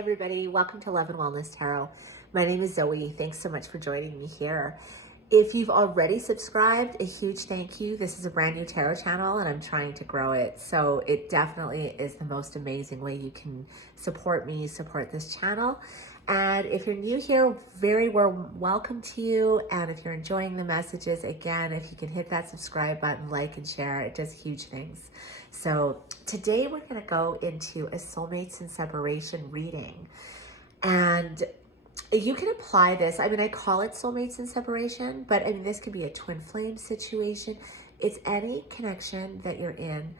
Everybody, welcome to Love and Wellness Tarot. My name is Zoe. Thanks so much for joining me here. If you've already subscribed, a huge thank you. This is a brand new tarot channel and I'm trying to grow it. So it definitely is the most amazing way you can support me, support this channel. And if you're new here, very warm welcome to you. And if you're enjoying the messages, again, if you can hit that subscribe button, like and share, it does huge things. So today we're going to go into a soulmates and separation reading. And you can apply this. I mean, I call it soulmates and separation, but I mean, this could be a twin flame situation. It's any connection that you're in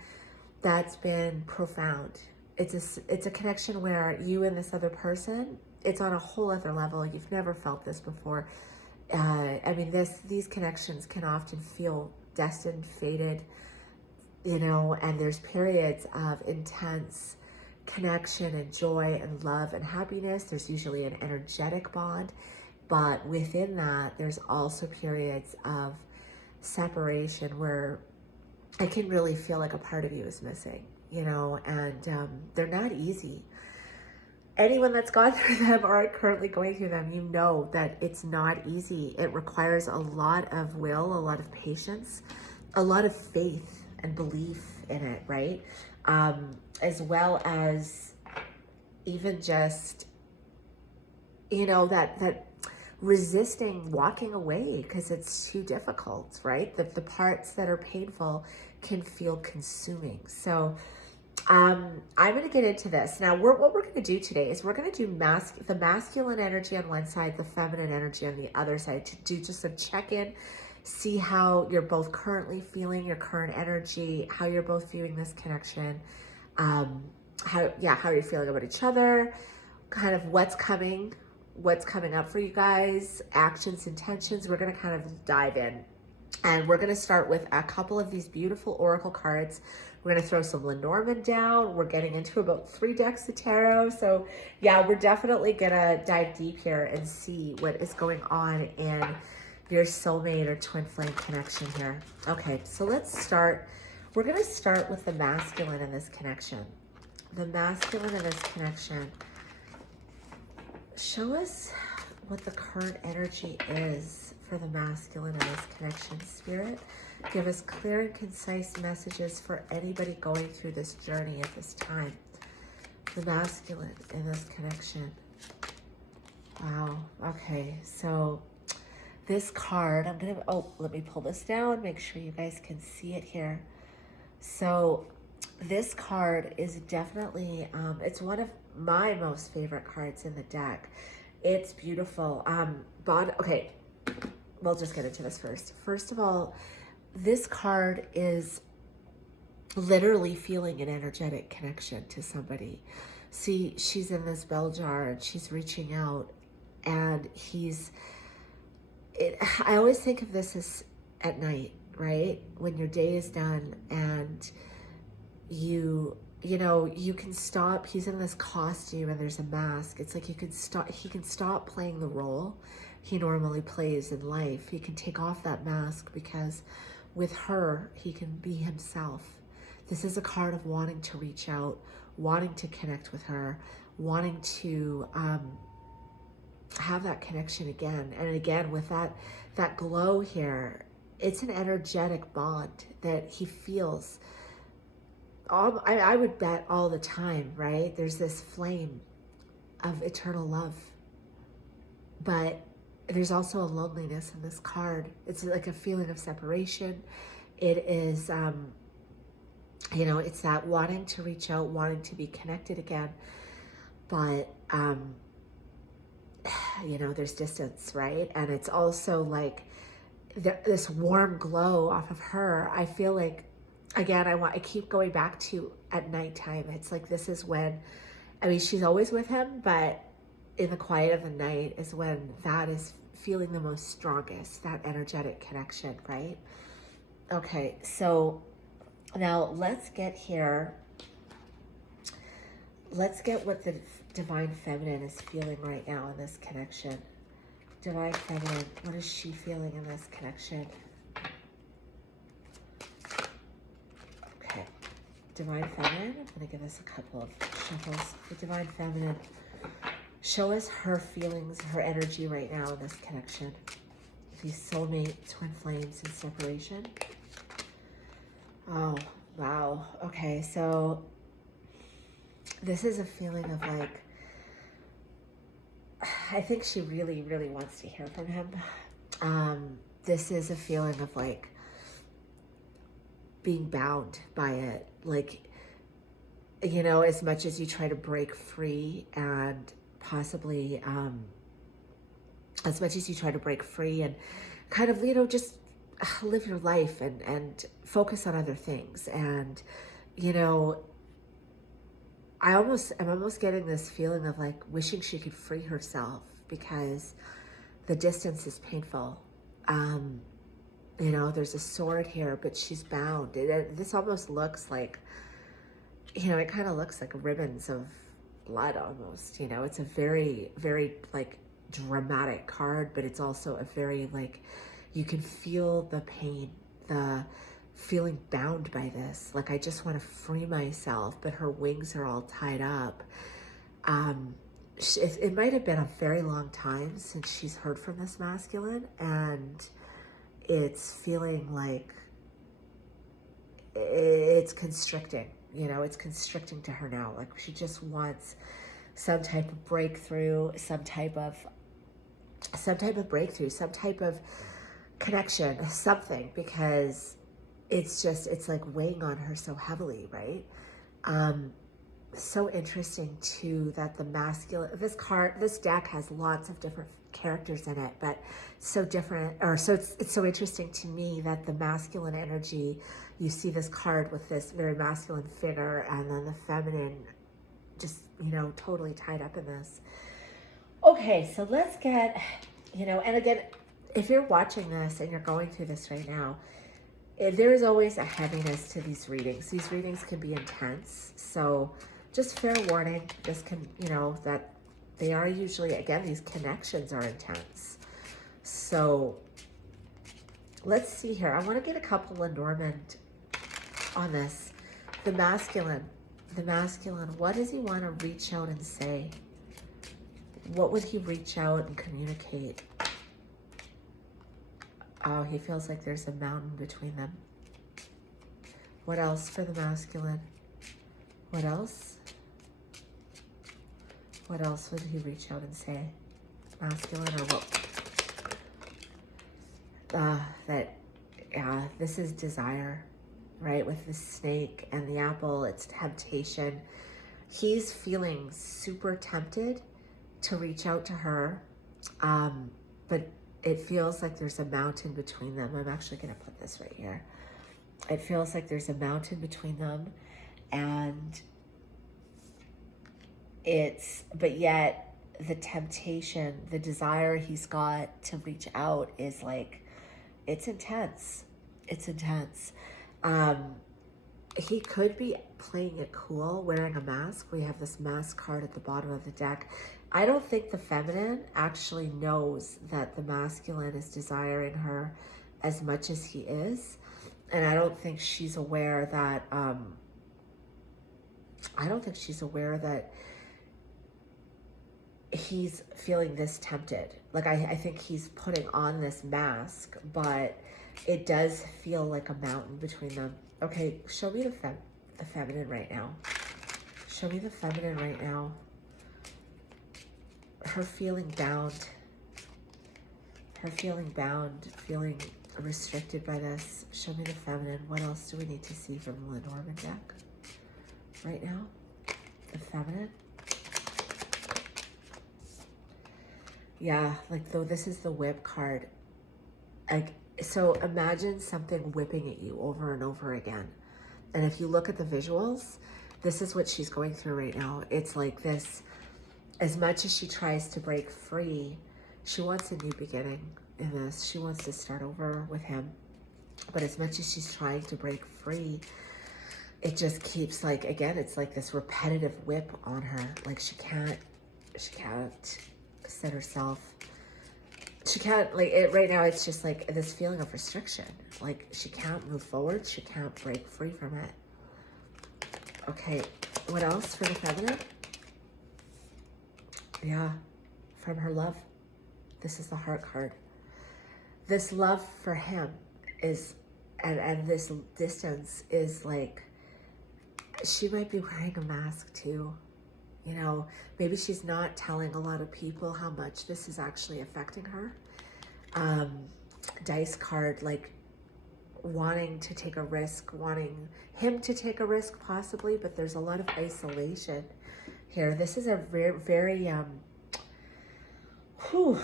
that's been profound. It's a connection where you and this other person, it's on a whole other level. You've never felt this before. I mean, these connections can often feel destined, fated, you know, and there's periods of intense connection and joy and love and happiness. There's usually an energetic bond, but within that, there's also periods of separation where it can really feel like a part of you is missing, you know, and they're not easy. Anyone that's gone through them or currently going through them, you know that it's not easy. It requires a lot of will, a lot of patience, a lot of faith and belief in it, right? As well as even just, you know, that resisting walking away because it's too difficult, right? The parts that are painful can feel consuming. So I'm going to get into this. Now, what we're going to do today is we're going to do the masculine energy on one side, the feminine energy on the other side, to do just a check-in, see how you're both currently feeling, your current energy, how you're both viewing this connection, how you're feeling about each other, kind of what's coming up for you guys, actions, intentions. We're going to kind of dive in. And we're going to start with a couple of these beautiful oracle cards. We're going to throw some Lenormand down. We're getting into about 3 decks of tarot. So yeah, we're definitely going to dive deep here and see what is going on in your soulmate or twin flame connection here. Okay, so let's start. We're going to start with the masculine in this connection. The masculine in this connection. Show us what the current energy is for the masculine in this connection. Spirit, give us clear and concise messages for anybody going through this journey at this time. The masculine in this connection. Wow. Okay, so this card, let me pull this down, make sure you guys can see it here. So this card is definitely, it's one of my most favorite cards in the deck. It's beautiful. Okay, we'll just get into this first. First of all, this card is literally feeling an energetic connection to somebody. See, she's in this bell jar and she's reaching out, and I always think of this as at night, right? When your day is done and you can stop. He's in this costume and there's a mask. It's like he can stop playing the role he normally plays in life. He can take off that mask because with her, he can be himself. This is a card of wanting to reach out, wanting to connect with her, wanting to have that connection again. And again, with that glow here, it's an energetic bond that he feels. I would bet all the time, right? There's this flame of eternal love, but there's also a loneliness in this card. It's like a feeling of separation. It is, it's that wanting to reach out, wanting to be connected again, but, there's distance, right? And it's also like this warm glow off of her. I feel like, again, I keep going back to at nighttime. It's like, this is when, she's always with him, but in the quiet of the night is when that is feeling the most strongest, that energetic connection, right? Okay, so now let's get here. Let's get what the divine feminine is feeling right now in this connection. Divine feminine, what is she feeling in this connection? Divine Feminine. I'm going to give us a couple of shuffles. The Divine Feminine. Show us her feelings, her energy right now in this connection. These soulmate twin flames in separation. Oh, wow. Okay, so this is a feeling of like, I think she really, really wants to hear from him. This is a feeling of like being bound by it. Like, you know, as much as you try to break free and possibly, as much as you try to break free and kind of, you know, just live your life and focus on other things. And, you know, I'm almost getting this feeling of like wishing she could free herself because the distance is painful. You know, there's a sword here, but she's bound. This almost looks like, you know, it kind of looks like ribbons of blood almost, you know. It's a very, very like dramatic card, but it's also a very like, you can feel the pain, the feeling bound by this. Like, I just want to free myself, but her wings are all tied up. It might have been a very long time since she's heard from this masculine, and it's feeling like it's constricting, you know, it's constricting to her now. Like, she just wants some type of breakthrough, some type of breakthrough, some type of connection, something, because it's like weighing on her so heavily, right? So interesting too that the masculine, this deck has lots of different characters in it, but so different, or so it's so interesting to me that the masculine energy, you see this card with this very masculine figure, and then the feminine just, you know, totally tied up in this. Okay, so let's get, you know, and again, if you're watching this and you're going through this right now, there is always a heaviness to these readings. These readings can be intense. So just fair warning, this can, you know, that they are usually, again, these connections are intense. So let's see here. I want to get a couple Lenormand on this. The masculine, what does he want to reach out and say? What would he reach out and communicate? Oh, he feels like there's a mountain between them. What else for the masculine? What else? What else would he reach out and say? Masculine, or what? This is desire, right? With the snake and the apple, it's temptation. He's feeling super tempted to reach out to her, but it feels like there's a mountain between them. I'm actually going to put this right here. It feels like there's a mountain between them, and but yet the temptation, the desire he's got to reach out is like, it's intense. It's intense. He could be playing it cool, wearing a mask. We have this mask card at the bottom of the deck. I don't think the feminine actually knows that the masculine is desiring her as much as he is. And I don't think she's aware that, he's feeling this tempted. Like, I think he's putting on this mask, but it does feel like a mountain between them. Okay, show me the feminine right now. Show me the feminine right now. Her feeling bound. Her feeling bound, feeling restricted by this. Show me the feminine. What else do we need to see from the Lenormand deck right now? The feminine. Yeah, like, though this is the whip card. Like, so imagine something whipping at you over and over again. And if you look at the visuals, this is what she's going through right now. It's like this, as much as she tries to break free, she wants a new beginning in this. She wants to start over with him. But as much as she's trying to break free, it just keeps, like, again, it's like this repetitive whip on her. Like, she can't set herself. She can't, like, it right now, it's just like this feeling of restriction. Like, she can't move forward. She can't break free from it. Okay, what else for the feminine? Yeah, from her love. This is the Heart card. This love for him is, and this distance is like, she might be wearing a mask too. You know, maybe she's not telling a lot of people how much this is actually affecting her. Dice card, like wanting to take a risk, wanting him to take a risk possibly, but there's a lot of isolation here. This is a very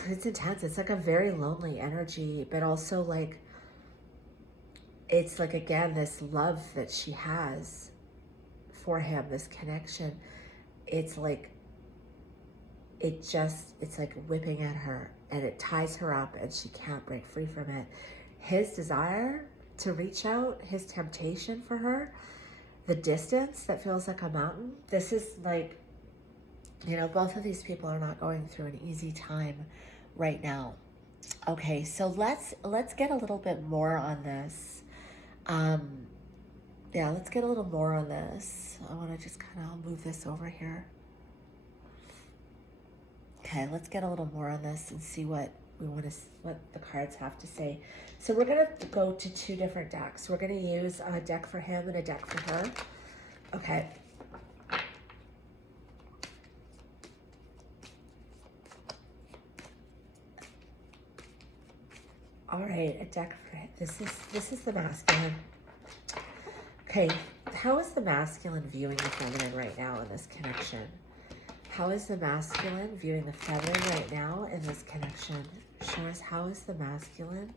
it's intense. It's like a very lonely energy, but also like, it's like, again, this love that she has for him, this connection. It's like, it's like whipping at her, and it ties her up and she can't break free from it. His desire to reach out, his temptation for her, the distance that feels like a mountain. This is like, you know, both of these people are not going through an easy time right now. Okay, so let's get a little bit more on this. Yeah, let's get a little more on this. I want to just kind of move this over here. Okay, let's get a little more on this and see what the cards have to say. So we're gonna go to two different decks. We're gonna use a deck for him and a deck for her. Okay. All right, a deck for him. This is the masculine. Okay, how is the masculine viewing the feminine right now in this connection? How is the masculine viewing the feminine right now in this connection? Show us, how is the masculine?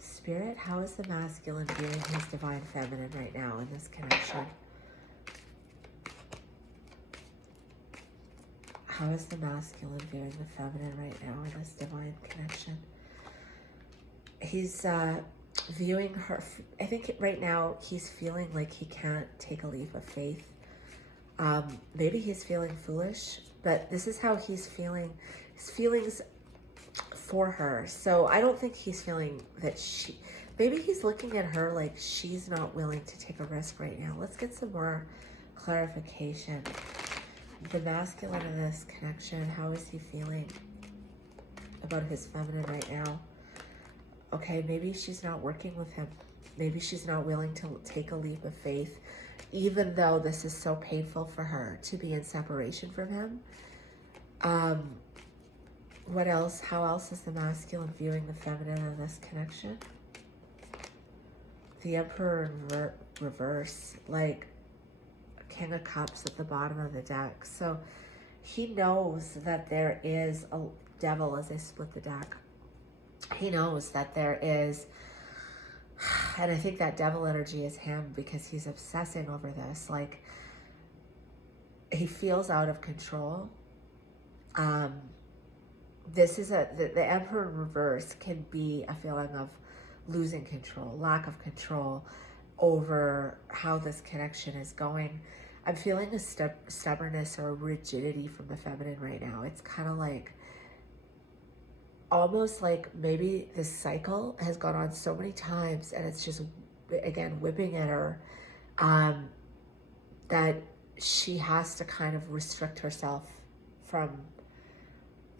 Spirit, how is the masculine viewing his divine feminine right now in this connection? How is the masculine viewing the feminine right now in this divine connection? He's viewing her, I think right now he's feeling like he can't take a leap of faith. Maybe he's feeling foolish, but this is how he's feeling. His feelings for her. So I don't think he's feeling that maybe he's looking at her like she's not willing to take a risk right now. Let's get some more clarification. The masculine in this connection, how is he feeling about his feminine right now? Okay, maybe she's not working with him. Maybe she's not willing to take a leap of faith, even though this is so painful for her to be in separation from him. What else? How else is the masculine viewing the feminine in this connection? The Emperor in reverse, like King of Cups at the bottom of the deck. So he knows that there is a devil as I split the deck. He knows that there is, and I think that devil energy is him because he's obsessing over this. Like, he feels out of control. This is the Emperor in reverse can be a feeling of losing control, lack of control over how this connection is going. I'm feeling a stubbornness or a rigidity from the feminine right now. It's kind of like, almost like maybe this cycle has gone on so many times and it's just, again, whipping at her, that she has to kind of restrict herself from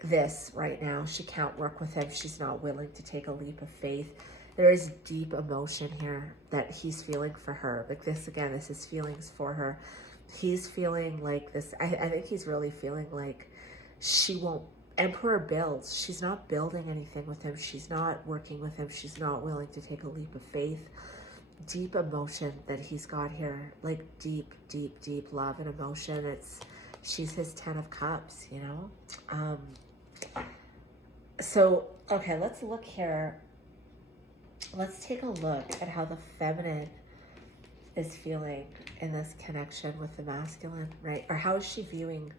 this right now. She can't work with him. She's not willing to take a leap of faith. There is deep emotion here that he's feeling for her. Like this, again, this is feelings for her. He's feeling like this. I think he's really feeling like she won't. Emperor builds. She's not building anything with him. She's not working with him. She's not willing to take a leap of faith. Deep emotion that he's got here. Like deep, deep, deep love and emotion. She's his 10 of Cups, you know? So, okay, let's look here. Let's take a look at how the feminine is feeling in this connection with the masculine, right? Or how is she feeling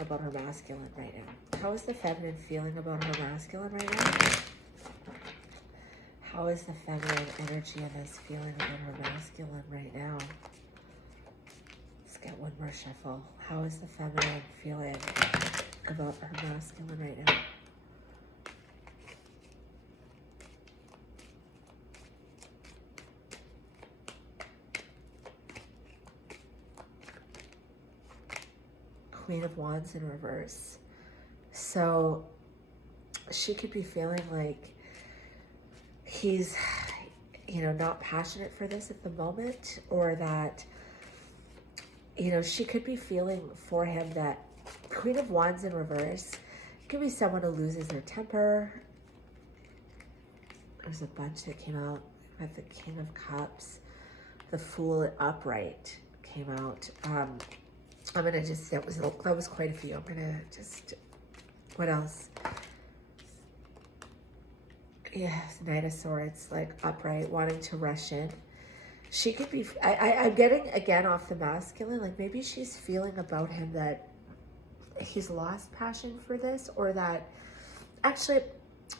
about her masculine right now? How is the feminine feeling about her masculine right now? How is the feminine energy in this feeling about her masculine right now? Let's get one more shuffle. How is the feminine feeling about her masculine right now? Queen of Wands in reverse. So she could be feeling like he's, you know, not passionate for this at the moment, or that, you know, she could be feeling for him that Queen of Wands in reverse could be someone who loses their temper. There's a bunch that came out with the King of Cups. The Fool upright came out. I'm gonna just, that was quite a few. I'm gonna just, what else? Yes, Knight of Swords, like upright, wanting to rush in. She could be, I'm getting again off the masculine, like maybe she's feeling about him that he's lost passion for this, or that actually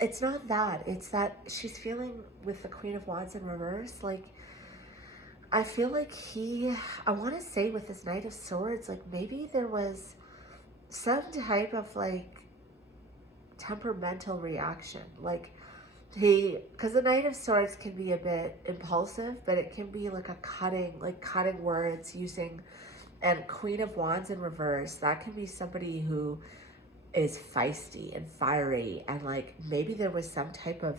it's not that, it's that she's feeling with the Queen of Wands in reverse, like I feel like I want to say with this Knight of Swords, like maybe there was some type of like temperamental reaction, like because the Knight of Swords can be a bit impulsive, but it can be like a cutting words using, and Queen of Wands in reverse, that can be somebody who is feisty and fiery, and like maybe there was some type of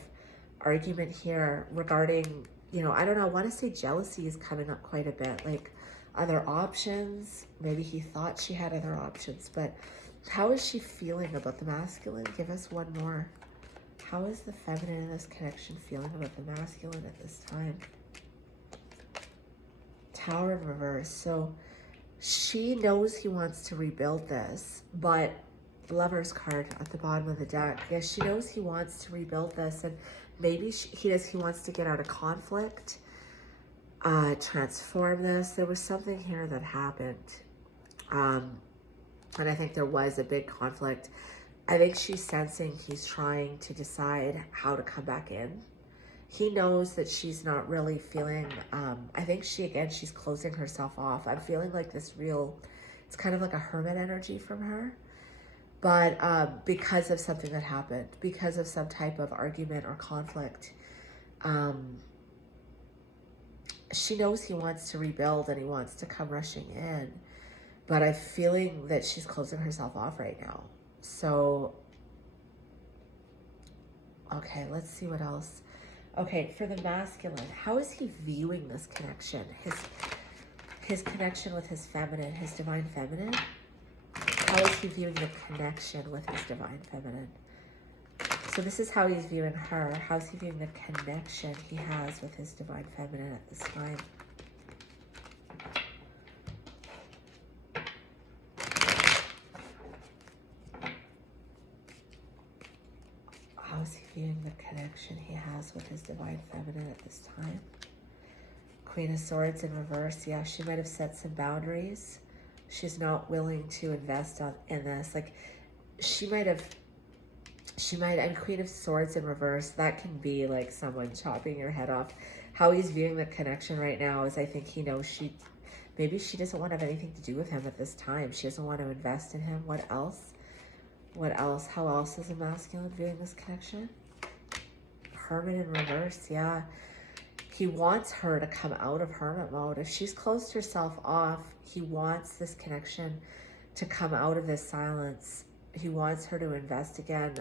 argument here regarding, you know, I don't know, I want to say jealousy is coming up quite a bit, like other options. Maybe he thought she had other options, but how is she feeling about the masculine? Give us one more. How is the feminine in this connection feeling about the masculine at this time? Tower in reverse. So she knows he wants to rebuild this, but Lover's card at the bottom of the deck. Yes, she knows he wants to rebuild this, and maybe he wants to get out of conflict, transform this. There was something here that happened. And I think there was a big conflict. I think she's sensing he's trying to decide how to come back in. He knows that she's not really feeling, I think she's closing herself off. I'm feeling like this it's kind of like a hermit energy from her. But because of something that happened, because of some type of argument or conflict, she knows he wants to rebuild and he wants to come rushing in. But I'm feeling that she's closing herself off right now. So, okay, let's see what else. Okay, for the masculine, how is he viewing this connection? His connection with his feminine, his divine feminine? How is he viewing the connection with his divine feminine? So this is how he's viewing her. How's he viewing the connection he has with his divine feminine at this time? How's he viewing the connection he has with his divine feminine at this time? Queen of Swords in reverse. Yeah, she might have set some boundaries. She's not willing to invest in this. Like and Queen of Swords in reverse, that can be like someone chopping your head off. How he's viewing the connection right now is I think he knows maybe she doesn't want to have anything to do with him at this time. She doesn't want to invest in him. What else? What else? How else is a masculine viewing this connection? Hermit in reverse, yeah. He wants her to come out of hermit mode. If she's closed herself off, he wants this connection to come out of this silence. He wants her to invest again.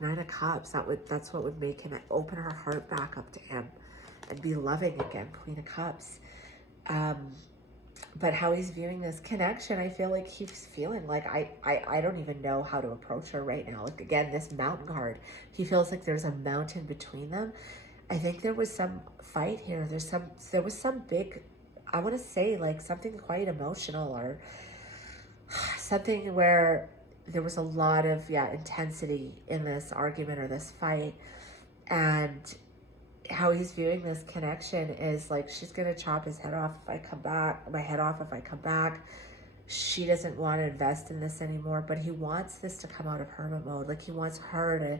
Nine of Cups, that's what would make him open her heart back up to him and be loving again. Queen of Cups. But how he's viewing this connection, I feel like he's feeling like I don't even know how to approach her right now. Like again, this mountain card, he feels like there's a mountain between them. I think there was some fight here. There was some big, I want to say like something quite emotional, or something where there was a lot of intensity in this argument or this fight. And how he's viewing this connection is like, she's gonna chop his head off if I come back, my head off if I come back. She doesn't want to invest in this anymore, but he wants this to come out of hermit mode. Like he wants her to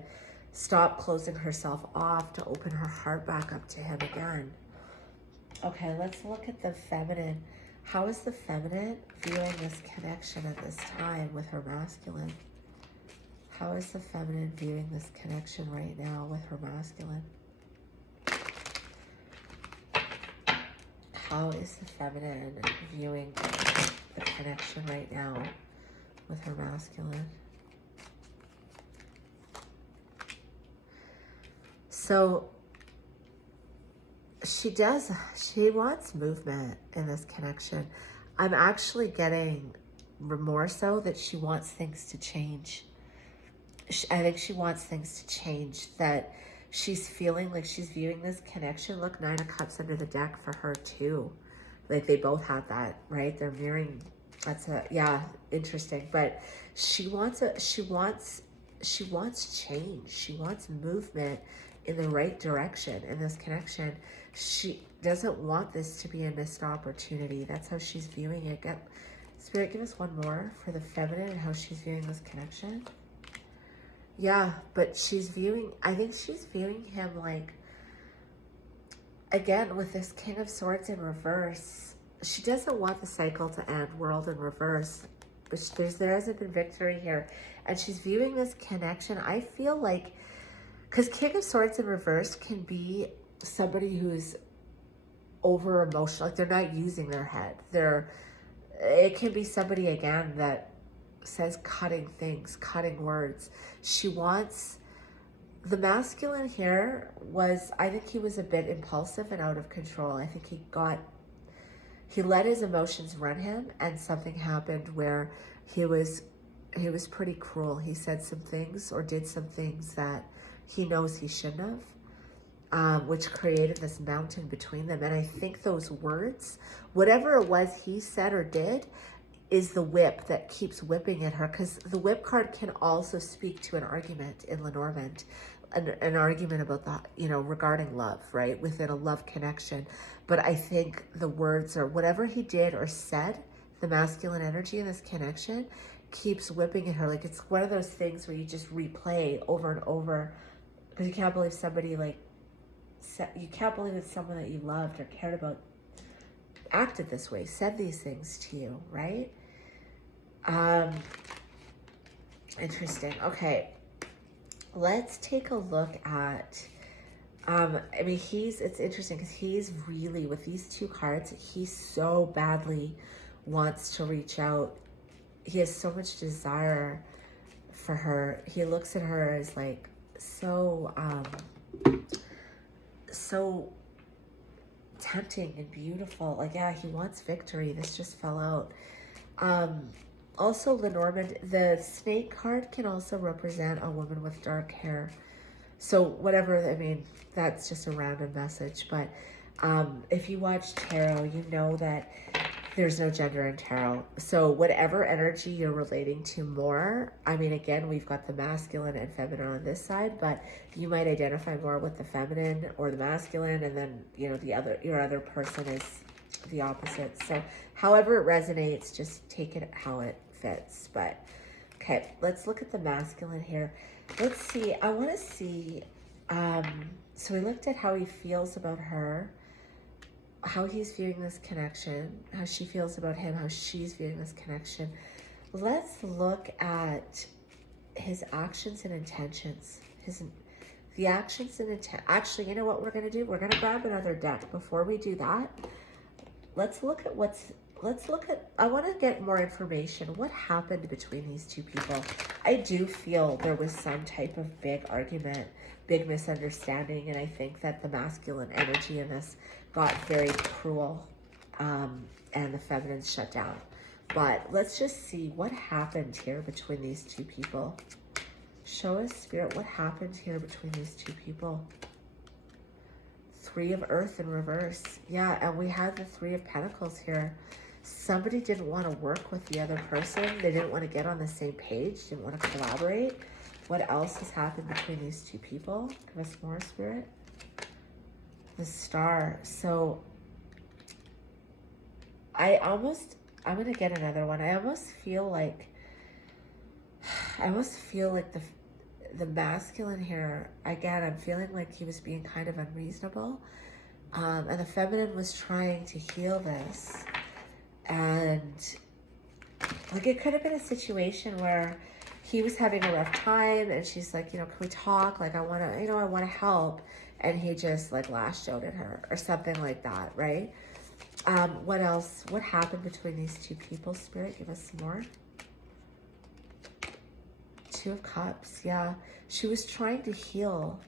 stop closing herself off, to open her heart back up to him again. Okay, let's look at the feminine. How is the feminine viewing this connection at this time with her masculine? How is the feminine viewing this connection right now with her masculine? How is the feminine viewing the connection right now with her masculine. So she wants movement in this connection. I'm actually getting more so that she wants things to change. I think she wants things to change, that she's feeling like she's viewing this connection. Look, 9 of Cups under the deck for her too. Like they both have that, right? They're mirroring. That's interesting. But she wants change. She wants movement in the right direction in this connection. She doesn't want this to be a missed opportunity. That's how she's viewing it. Spirit, give us one more for the feminine and how she's viewing this connection. Yeah, but I think she's viewing him like, again, with this King of Swords in reverse, she doesn't want the cycle to end, World in reverse, but there hasn't been victory here. And she's viewing this connection, I feel like, because King of Swords in reverse can be somebody who's over emotional, like they're not using their head. It can be somebody, again, that says cutting things, cutting words. She wants, the masculine here was, I think he was a bit impulsive and out of control. I think he let his emotions run him, and something happened where he was pretty cruel. He said some things or did some things that he knows he shouldn't have, which created this mountain between them. And I think those words, whatever it was he said or did, is the whip that keeps whipping at her, because the whip card can also speak to an argument in Lenormand, an argument about regarding love, right? Within a love connection. But I think the words or whatever he did or said, the masculine energy in this connection keeps whipping at her. Like it's one of those things where you just replay over and over, because you can't believe you can't believe it's someone that you loved or cared about acted this way, said these things to you, right? Interesting. Okay, let's take a look at, it's interesting because he's really, with these two cards, he so badly wants to reach out. He has so much desire for her. He looks at her as like so tempting and beautiful. Like, yeah, he wants victory. This just fell out. Also, Lenormand, the snake card can also represent a woman with dark hair. So whatever, that's just a random message. But if you watch tarot, you know that there's no gender in tarot. So whatever energy you're relating to more, again, we've got the masculine and feminine on this side, but you might identify more with the feminine or the masculine, and then, your other person is the opposite. So however it resonates, just take it how it fits. But okay, let's look at the masculine here. Let's see, I want to see, so we looked at how he feels about her, how he's viewing this connection, how she feels about him, how she's viewing this connection. Let's look at his actions and intentions. The actions and intent. Actually, you know what we're going to do? We're going to grab another deck. Before we do that, let's look at I want to get more information. What happened between these two people? I do feel there was some type of big argument, big misunderstanding, and I think that the masculine energy in this got very cruel, and the feminine shut down. But let's just see what happened here between these two people. Show us, Spirit, what happened here between these two people. 3 of Earth in reverse. Yeah, and we had the 3 of Pentacles here. Somebody didn't want to work with the other person. They didn't want to get on the same page, didn't want to collaborate. What else has happened between these two people? Give us more, Spirit. The Star. So I'm going to get another one. I almost feel like the masculine here, again, I'm feeling like he was being kind of unreasonable. And the feminine was trying to heal this. And like, it could have been a situation where he was having a rough time and she's like, can we talk? Like, I want to help. And he just like lashed out at her or something like that, right? What else? What happened between these two people, Spirit? Give us some more. Two of Cups, yeah. She was trying to heal.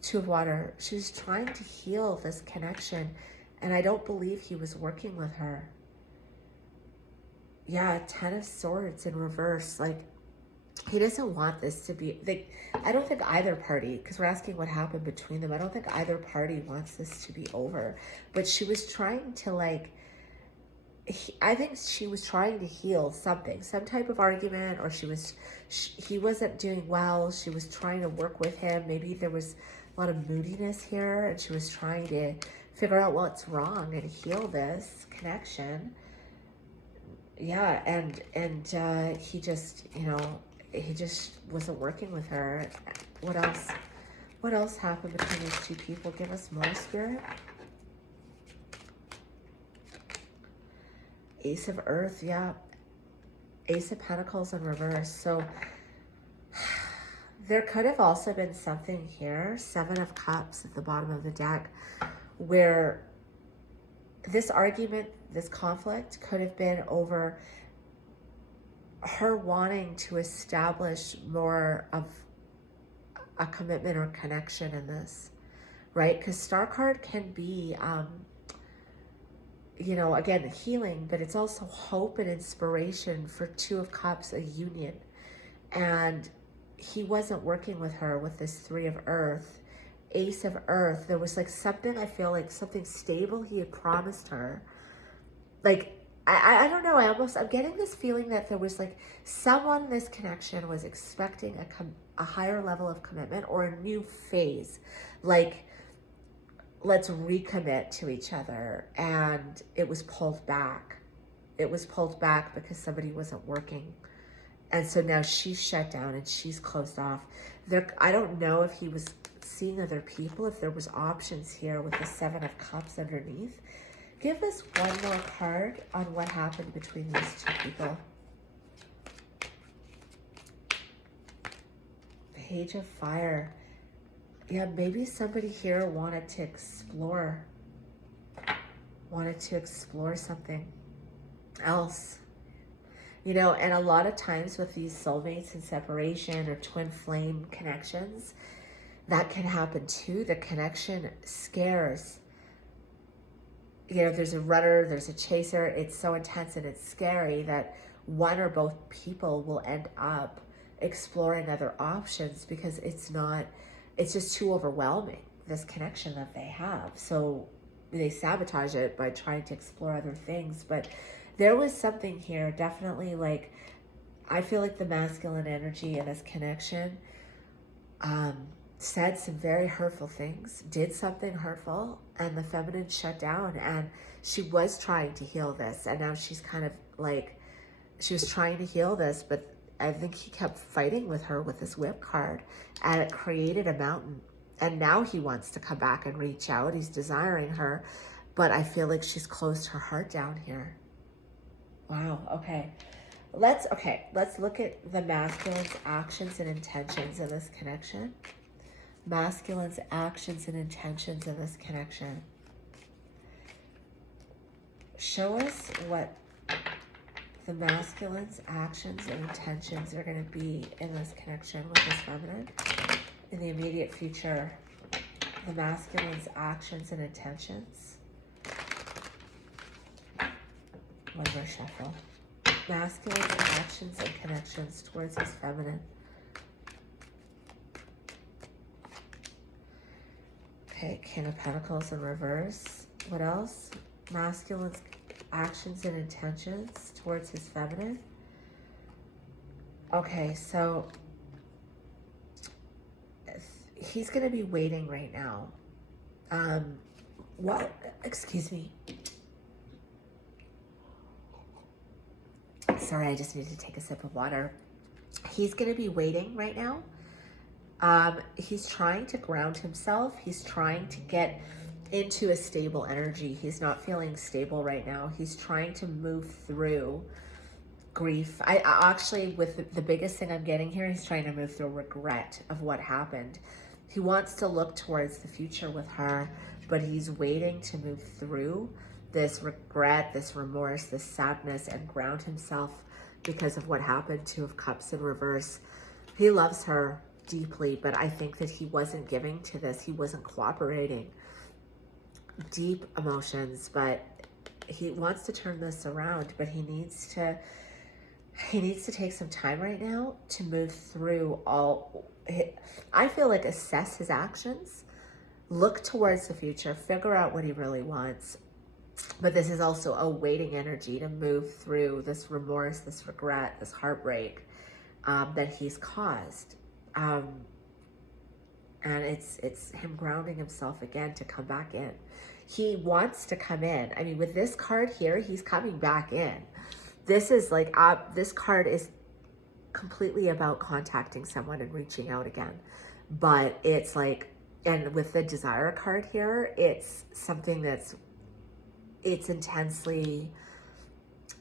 Two of Water. She was trying to heal this connection, and I don't believe he was working with her. Yeah, Ten of Swords in reverse. Like, he doesn't want this to be, like, I don't think either party, because we're asking what happened between them, I don't think either party wants this to be over. But she was trying to, like, I think she was trying to heal something, some type of argument, or he wasn't doing well. She was trying to work with him. Maybe there was a lot of moodiness here, and she was trying to figure out what's wrong and heal this connection. Yeah, and he just, you know, he just wasn't working with her. What else? What else happened between these two people? Give us more, Spirit. Ace of Earth, yeah. Ace of Pentacles in reverse. So there could have also been something here, Seven of Cups at the bottom of the deck, where this argument, this conflict could have been over her wanting to establish more of a commitment or connection in this, right? Because Star card can be, you know, again, healing, but it's also hope and inspiration for Two of Cups, a union. And he wasn't working with her with this Three of Earth, Ace of Earth. There was like something, I feel like something stable he had promised her. Like, I don't know, I'm getting this feeling that there was like someone in this connection was expecting a higher level of commitment or a new phase. Like, let's recommit to each other. And it was pulled back. It was pulled back because somebody wasn't working. And so now she's shut down and she's closed off. I don't know if he was seeing other people, if there was options here with the Seven of Cups underneath. Give us one more card on what happened between these two people. Page of Fire. Yeah, maybe somebody here wanted to explore something else. You know, and a lot of times with these soulmates and separation or twin flame connections, that can happen too. The connection scares. You know, there's a runner, there's a chaser. It's so intense and it's scary that one or both people will end up exploring other options because it's just too overwhelming, this connection that they have. So they sabotage it by trying to explore other things. But there was something here, definitely, like, I feel like the masculine energy in this connection said some very hurtful things, did something hurtful, and the feminine shut down. And she was trying to heal this, and now she's kind of like, she was trying to heal this, but I think he kept fighting with her with this whip card, and it created a mountain. And now he wants to come back and reach out. He's desiring her, but I feel like she's closed her heart down here. Wow, okay. Let's look at the masculine's actions and intentions in this connection. Masculine's actions and intentions in this connection. Show us what the masculine's actions and intentions are going to be in this connection with this feminine in the immediate future. The masculine's actions and intentions. One more shuffle. Masculine's actions and connections towards his feminine. Okay, King of Pentacles in reverse. What else? Masculine's actions and intentions towards his feminine. Okay, so he's going to be waiting right now. Excuse me. Sorry, I just need to take a sip of water. He's going to be waiting right now. He's trying to ground himself. He's trying to get into a stable energy. He's not feeling stable right now. He's trying to move through grief. I actually, with the biggest thing I'm getting here, he's trying to move through regret of what happened. He wants to look towards the future with her, but he's waiting to move through this regret, this remorse, this sadness, and ground himself because of what happened. Two of Cups in reverse. He loves her deeply, but I think that he wasn't giving to this. He wasn't cooperating. Deep emotions, but he wants to turn this around, but he needs to take some time right now to move through all. I feel like assess his actions, look towards the future, figure out what he really wants. But this is also a waiting energy to move through this remorse, this regret, this heartbreak that he's caused. And it's him grounding himself again to come back in. He wants to come in. I mean, with this card here, he's coming back in. This is like, this card is completely about contacting someone and reaching out again. But it's like, and with the Desire card here, it's something it's intensely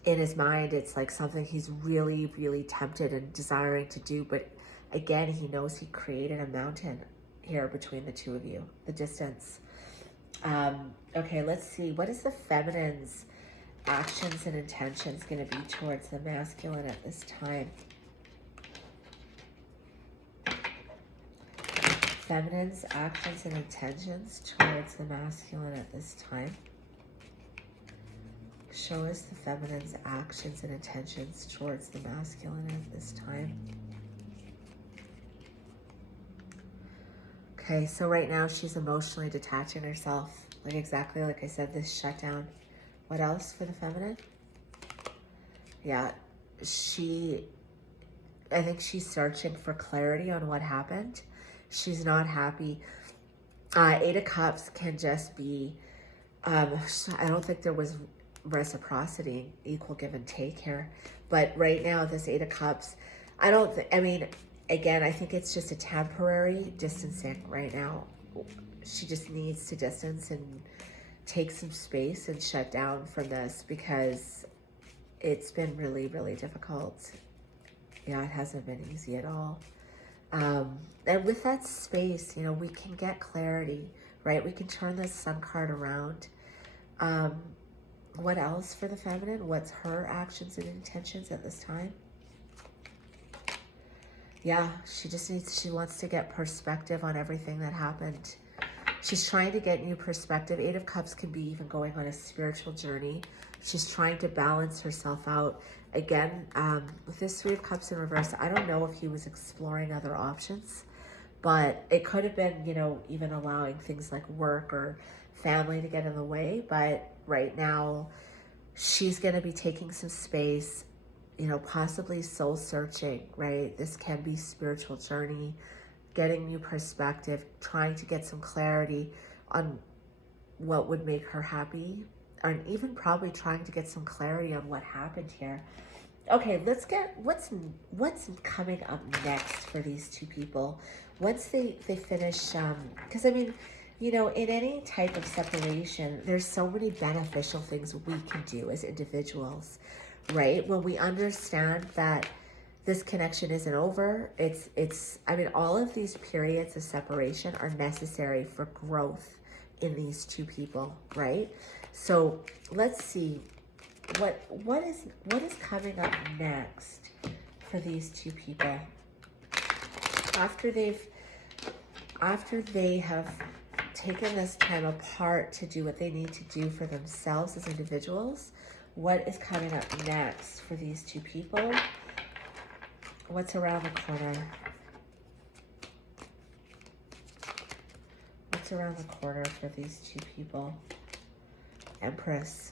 in his mind. It's like something he's really, really tempted and desiring to do. But again, he knows he created a mountain here between the two of you, the distance. Okay, let's see. What is the feminine's actions and intentions going to be towards the masculine at this time? Feminine's actions and intentions towards the masculine at this time. Show us the feminine's actions and intentions towards the masculine at this time. Okay, so right now she's emotionally detaching herself. Like exactly like I said, this shutdown. What else for the feminine? Yeah, I think she's searching for clarity on what happened. She's not happy. Eight of Cups can just be, I don't think there was reciprocity, equal give and take here. But right now, this Eight of Cups, I mean, again, I think it's just a temporary distancing right now. She just needs to distance and take some space and shut down from this because it's been really, really difficult. Yeah, it hasn't been easy at all. And with that space, you know, we can get clarity, right? We can turn this Sun card around. What else for the feminine? What's her actions and intentions at this time? Yeah, she wants to get perspective on everything that happened. She's trying to get new perspective. Eight of Cups can be even going on a spiritual journey. She's trying to balance herself out. Again, with this Three of Cups in reverse, I don't know if he was exploring other options, but it could have been, you know, even allowing things like work or family to get in the way. But right now, she's going to be taking some space, you know, possibly soul searching, right? This can be spiritual journey, getting new perspective, trying to get some clarity on what would make her happy, and even probably trying to get some clarity on what happened here. Okay, let's get what's coming up next for these two people once they finish, because I mean, you know, in any type of separation, there's so many beneficial things we can do as individuals, right? When we understand that this connection isn't over, I mean, all of these periods of separation are necessary for growth in these two people, right? So let's see what is coming up next for these two people after they have taken this time apart to do what they need to do for themselves as individuals. What is coming up next for these two people? What's around the corner? What's around the corner for these two people? Empress,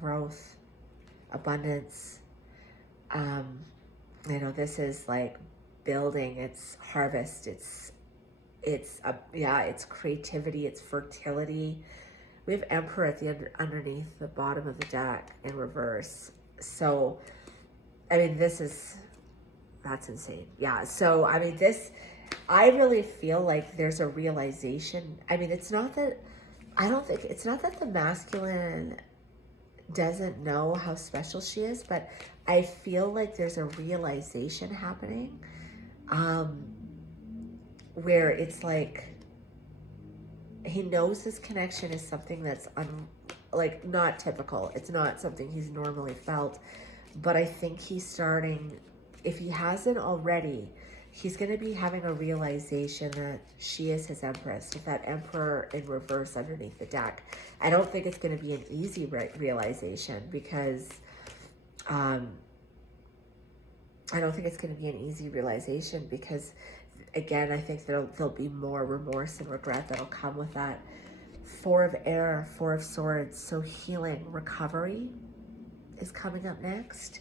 growth, abundance. You know, this is like building, it's harvest, it's creativity, it's fertility. We have Emperor at the underneath the bottom of the deck in reverse. So, I mean, that's insane. Yeah. So, I mean, I really feel like there's a realization. I mean, it's not that the masculine doesn't know how special she is, but I feel like there's a realization happening, where it's like he knows this connection is something that's not typical. It's not something he's normally felt, but I think he's starting, if he hasn't already, he's going to be having a realization that she is his empress, with that emperor in reverse underneath the deck. I don't think it's going to be an easy realization, because I don't think it's going to be an easy realization, because again, I think there'll be more remorse and regret that'll come with that. Four of Air, Four of Swords. So healing, recovery is coming up next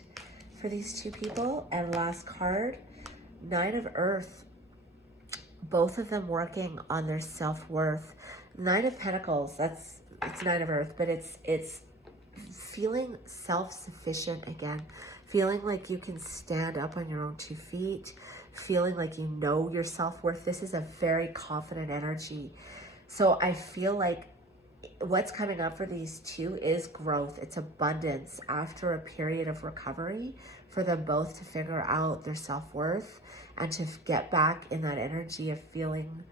for these two people. And last card, Nine of Earth. Both of them working on their self-worth. Nine of Pentacles, it's Nine of Earth, but it's feeling self-sufficient again. Feeling like you can stand up on your own 2 feet. Feeling like you know your self-worth. This is a very confident energy. So I feel like what's coming up for these two is growth. It's abundance after a period of recovery for them both to figure out their self-worth and to get back in that energy of feeling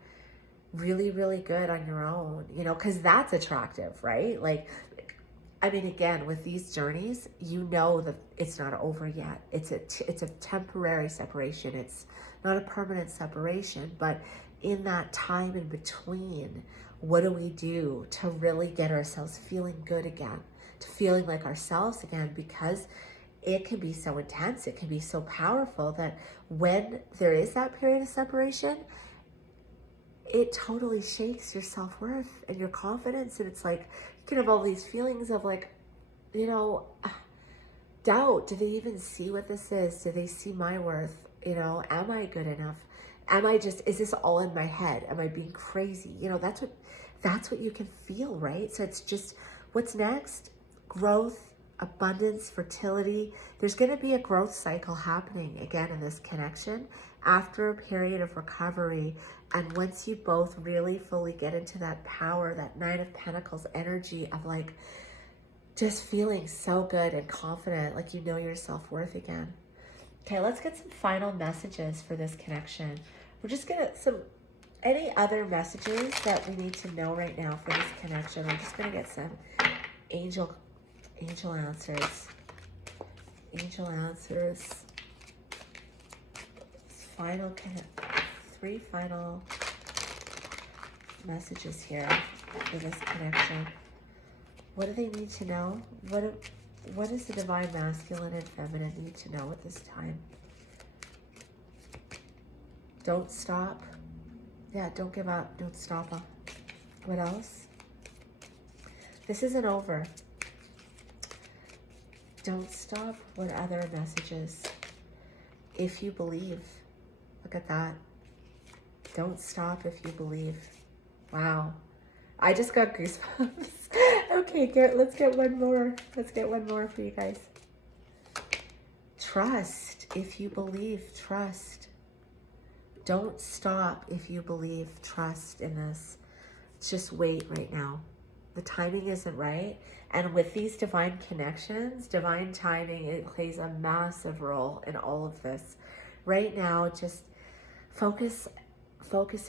really, really good on your own, you know, because that's attractive, right? Like, I mean, again, with these journeys, you know that it's not over yet. It's a temporary separation. It's not a permanent separation, but in that time in between, what do we do to really get ourselves feeling good again, to feeling like ourselves again? Because it can be so intense, it can be so powerful that when there is that period of separation, it totally shakes your self-worth and your confidence. And it's like, you can have all these feelings of like, you know, doubt. Do they even see what this is? Do they see my worth? You know, am I good enough? Am I just, is this all in my head? Am I being crazy? You know, that's what you can feel, right? So it's just, what's next? Growth, abundance, fertility. There's going to be a growth cycle happening again in this connection after a period of recovery. And once you both really fully get into that power, that Nine of Pentacles energy of like just feeling so good and confident, like you know your self-worth again. Okay, let's get some final messages for this connection. We're just gonna, any other messages that we need to know right now for this connection. We're just gonna get some angel answers. Angel answers. Three final messages here for this connection. What do they need to know? What does the divine masculine and feminine need to know at this time? Don't stop. Yeah, don't give up. Don't stop. What else? This isn't over. Don't stop. What other messages? If you believe. Look at that. Don't stop if you believe. Wow. I just got goosebumps. Okay, let's get one more. Let's get one more for you guys. Trust if you believe. Trust. Don't stop if you believe. Trust in this. Just wait right now. The timing isn't right. And with these divine connections, divine timing, it plays a massive role in all of this. Right now, just focus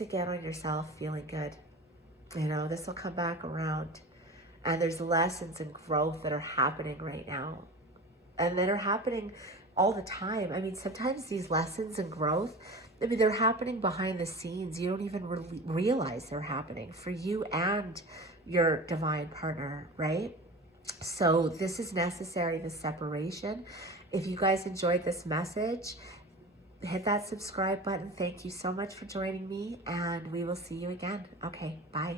again on yourself feeling good. You know, this will come back around. And there's lessons and growth that are happening right now. And that are happening all the time. I mean, sometimes these lessons and growth, I mean, they're happening behind the scenes. You don't even realize they're happening for you and your divine partner, right? So this is necessary, this separation. If you guys enjoyed this message, hit that subscribe button. Thank you so much for joining me, and we will see you again. Okay, bye.